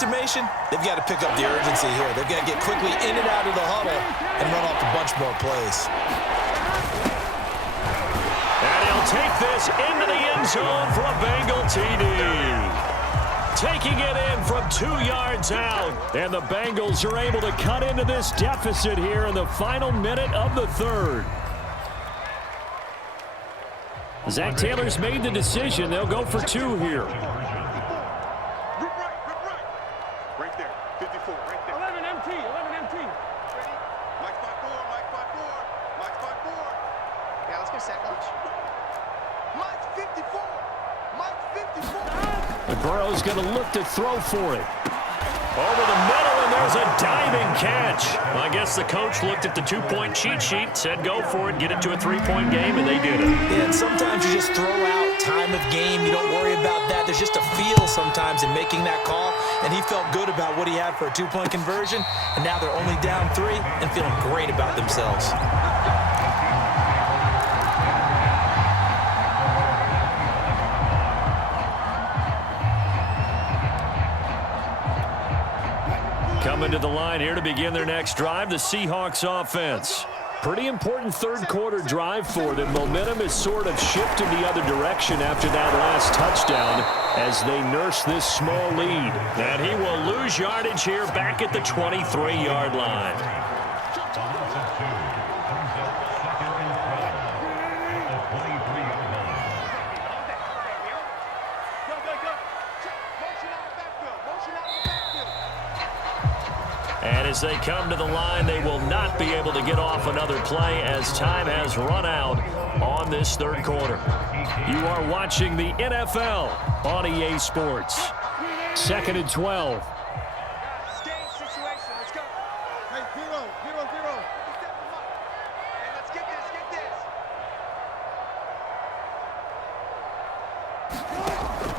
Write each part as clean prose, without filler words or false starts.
estimation, they've got to pick up the urgency here. They've got to get quickly in and out of the huddle and run off a bunch more plays. And he'll take this into the end zone for a Bengal TD. Taking it in from 2 yards out. And the Bengals are able to cut into this deficit here in the final minute of the third. Zach Taylor's made the decision. They'll go for 2 here. Right there. 54. Right there. 11 MT. 11 MT. Ready? Mike spot 4. Mike spot 4. Mike spot 4. Yeah, let's get set, coach. Mike 54. Mike 54. And Burrow's going to look to throw for it. Over the middle, and there's a diving catch. Well, I guess the coach looked at the 2-point cheat sheet, said go for it, get it to a 3-point game, and they did it. Yeah, and sometimes you just throw out time of game. You don't worry about that. There's just a feel sometimes in making that call, and he felt good about what he had for a 2-point conversion, and now they're only down 3 and feeling great about themselves. Coming to the line here to begin their next drive, the Seahawks offense. Pretty important third-quarter drive for them. Momentum has sort of shifted the other direction after that last touchdown as they nurse this small lead. And he will lose yardage here back at the 23-yard line. And as they come to the line, they will not be able to get off another play as time has run out on this third quarter. You are watching the NFL on EA Sports. 2nd and 12.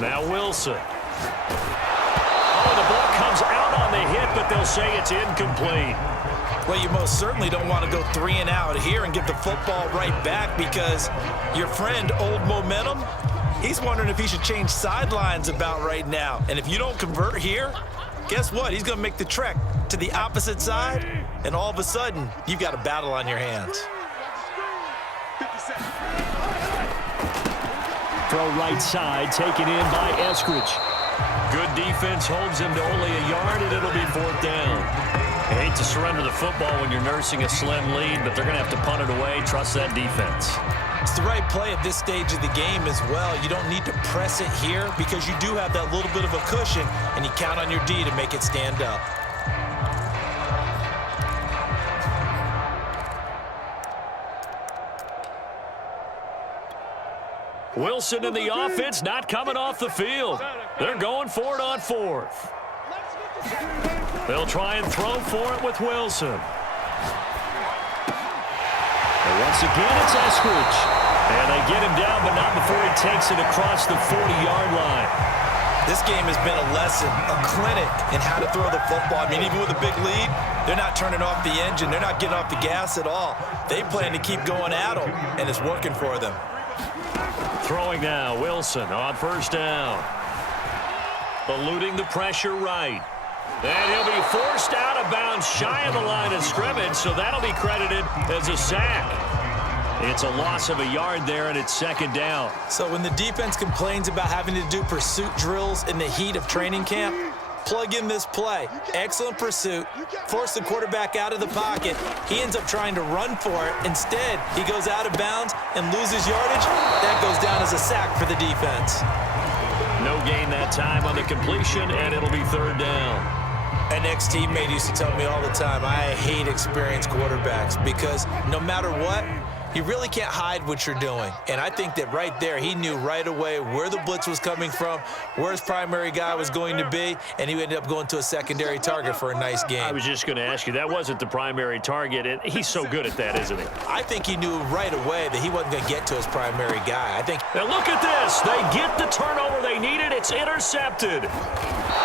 Now Wilson. Oh, the ball comes out on the hit, but they'll say it's incomplete. Well, you most certainly don't want to go 3 and out here and give the football right back because your friend, Old Momentum, he's wondering if he should change sidelines about right now. And if you don't convert here, guess what? He's going to make the trek to the opposite side, and all of a sudden, you've got a battle on your hands. Throw right side, taken in by Eskridge. Good defense holds him to only a yard, and it'll be 4th down. I hate to surrender the football when you're nursing a slim lead, but they're going to have to punt it away. Trust that defense. It's the right play at this stage of the game as well. You don't need to press it here because you do have that little bit of a cushion, and you count on your D to make it stand up. Wilson and the offense not coming off the field. They're going for it on 4th. They'll try and throw for it with Wilson. And once again, it's Eskridge. And they get him down, but not before he takes it across the 40-yard line. This game has been a lesson, a clinic in how to throw the football. I mean, even with a big lead, they're not turning off the engine. They're not getting off the gas at all. They plan to keep going at them, and it's working for them. Throwing now, Wilson on 1st down. Eluding the pressure right. And he'll be forced out of bounds shy of the line of scrimmage, so that'll be credited as a sack. It's a loss of a yard there, and it's 2nd down. So when the defense complains about having to do pursuit drills in the heat of training camp, plug in this play. Excellent pursuit. Force the quarterback out of the pocket. He ends up trying to run for it. Instead, he goes out of bounds and loses yardage. That goes down as a sack for the defense. No gain that time on the completion, and it'll be 3rd down. An ex-teammate used to tell me all the time, I hate experienced quarterbacks because no matter what, you really can't hide what you're doing. And I think that right there, he knew right away where the blitz was coming from, where his primary guy was going to be, and he ended up going to a secondary target for a nice game. I was just going to ask you, that wasn't the primary target, and he's so good at that, isn't he? I think he knew right away that he wasn't going to get to his primary guy. I think. Now look at this. They get the turnover they needed. It's intercepted.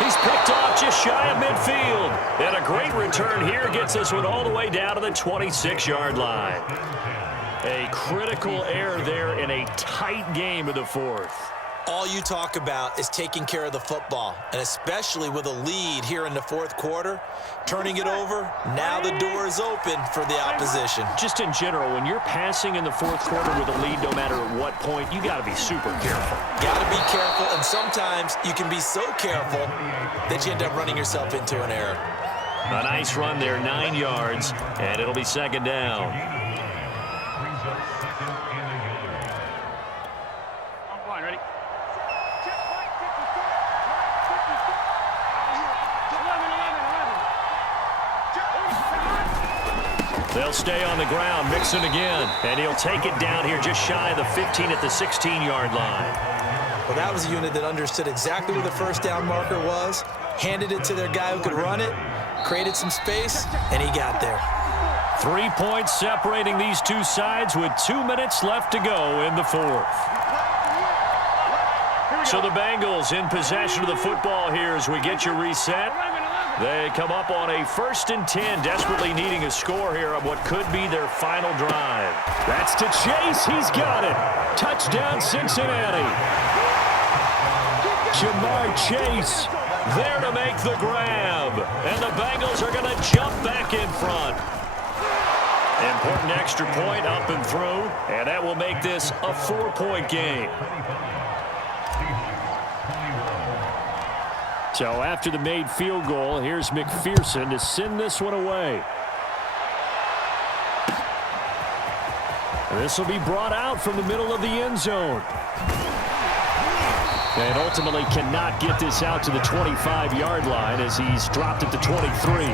He's picked off just shy of midfield. And a great return here gets this one all the way down to the 26-yard line. A critical error there in a tight game of the 4th. All you talk about is taking care of the football, and especially with a lead here in the fourth quarter, turning it over, now the door is open for the opposition. Just in general, when you're passing in the fourth quarter with a lead, no matter at what point, you got to be super careful. Got to be careful, and sometimes you can be so careful that you end up running yourself into an error. A nice run there, 9 yards, and it'll be second down. They'll stay on the ground, Mixon again, and he'll take it down here just shy of the 15 at the 16-yard line. Well, that was a unit that understood exactly where the first down marker was, handed it to their guy who could run it, created some space, and he got there. 3 points separating these two sides with 2 minutes left to go in the fourth. So the Bengals in possession of the football here as we get you reset. They come up on a 1st and 10, desperately needing a score here on what could be their final drive. That's to Chase. He's got it. Touchdown, Cincinnati. Jamar Chase there to make the grab. And the Bengals are going to jump back in front. Important extra point up and through, and that will make this a 4-point game. So after the made field goal, here's McPherson to send this one away. This will be brought out from the middle of the end zone. And ultimately cannot get this out to the 25-yard line as he's dropped at the 23.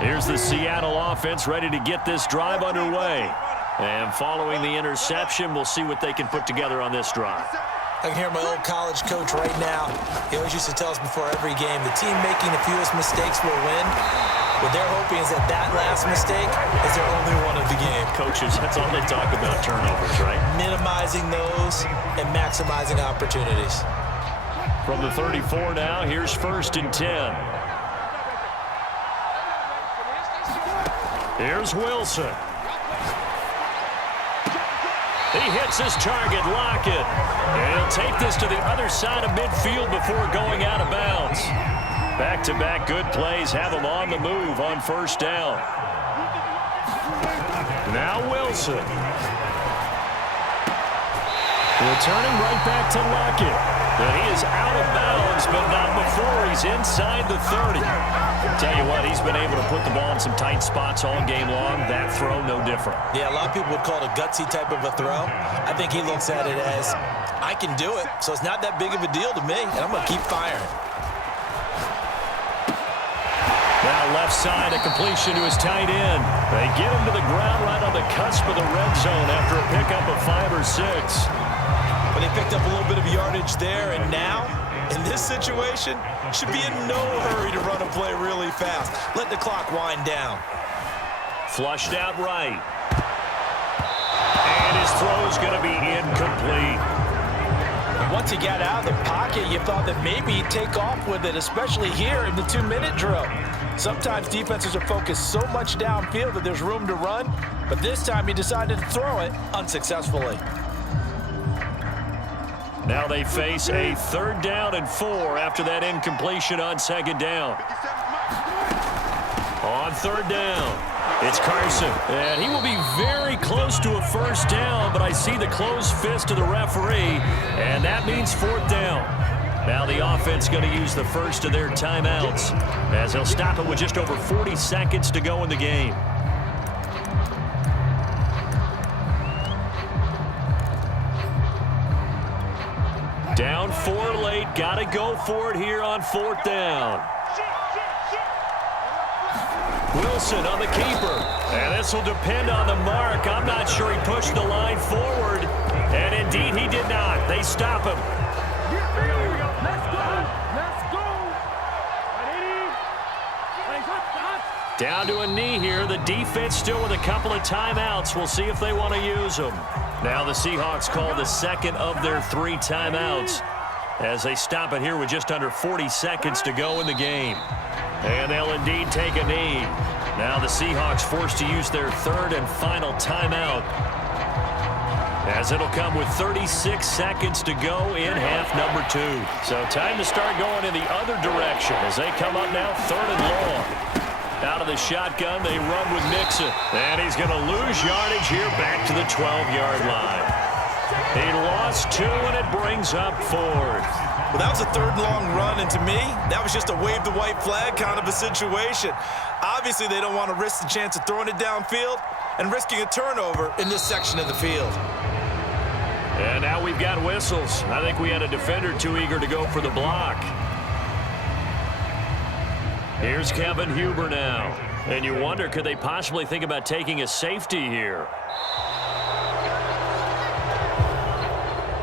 Here's the Seattle offense ready to get this drive underway. And following the interception, we'll see what they can put together on this drive. I can hear my old college coach right now. He always used to tell us before every game, the team making the fewest mistakes will win. What they're hoping is that that last mistake is their only one of the game. Coaches, that's all they talk about, turnovers, right? Minimizing those and maximizing opportunities. From the 34 now, here's 1st and 10. Here's Wilson. He hits his target, Lockett. And he'll take this to the other side of midfield before going out of bounds. Back-to-back good plays have him on the move on 1st down. Now Wilson. Returning right back to Lockett. And he is out of bounds, but not before he's inside the 30. Tell you what, he's been able to put the ball in some tight spots all game long. That throw, no different. Yeah, a lot of people would call it a gutsy type of a throw. I think he looks at it as, I can do it, so it's not that big of a deal to me, and I'm going to keep firing. Now left side, a completion to his tight end. They get him to the ground right on the cusp of the red zone after a pickup of 5 or 6. But they picked up a little bit of yardage there, and now, in this situation, should be in no hurry to run a play really fast. Let the clock wind down. Flushed out right. And his throw's going to be incomplete. Once he got out of the pocket, you thought that maybe he'd take off with it, especially here in the 2-minute drill. Sometimes defenses are focused so much downfield that there's room to run, but this time he decided to throw it unsuccessfully. Now they face a 3rd down and 4 after that incompletion on 2nd down. On 3rd down, it's Carson. And he will be very close to a 1st down, but I see the closed fist of the referee, and that means 4th down. Now the offense going to use the first of their timeouts as they'll stop it with just over 40 seconds to go in the game. Down 4 late, got to go for it here on 4th down. Wilson on the keeper, and this will depend on the mark. I'm not sure he pushed the line forward, and indeed he did not. They stop him. Down to a knee here. The defense still with a couple of timeouts. We'll see if they want to use them. Now the Seahawks call the second of their 3 timeouts. as they stop it here with just under 40 seconds to go in the game. And they'll indeed take a knee. Now the Seahawks forced to use their third and final timeout, as it'll come with 36 seconds to go in half number 2. So time to start going in the other direction as they come up now third and long. Out of the shotgun, they run with Mixon. And he's going to lose yardage here back to the 12-yard line. He lost 2, and it brings up 4th. Well, that was a third and long run, and to me, that was just a wave the white flag kind of a situation. Obviously, they don't want to risk the chance of throwing it downfield and risking a turnover in this section of the field. And now we've got whistles. I think we had a defender too eager to go for the block. Here's Kevin Huber now. And you wonder, could they possibly think about taking a safety here?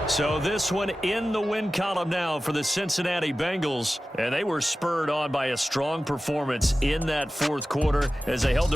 So this one in the win column now for the Cincinnati Bengals. And they were spurred on by a strong performance in that fourth quarter as they held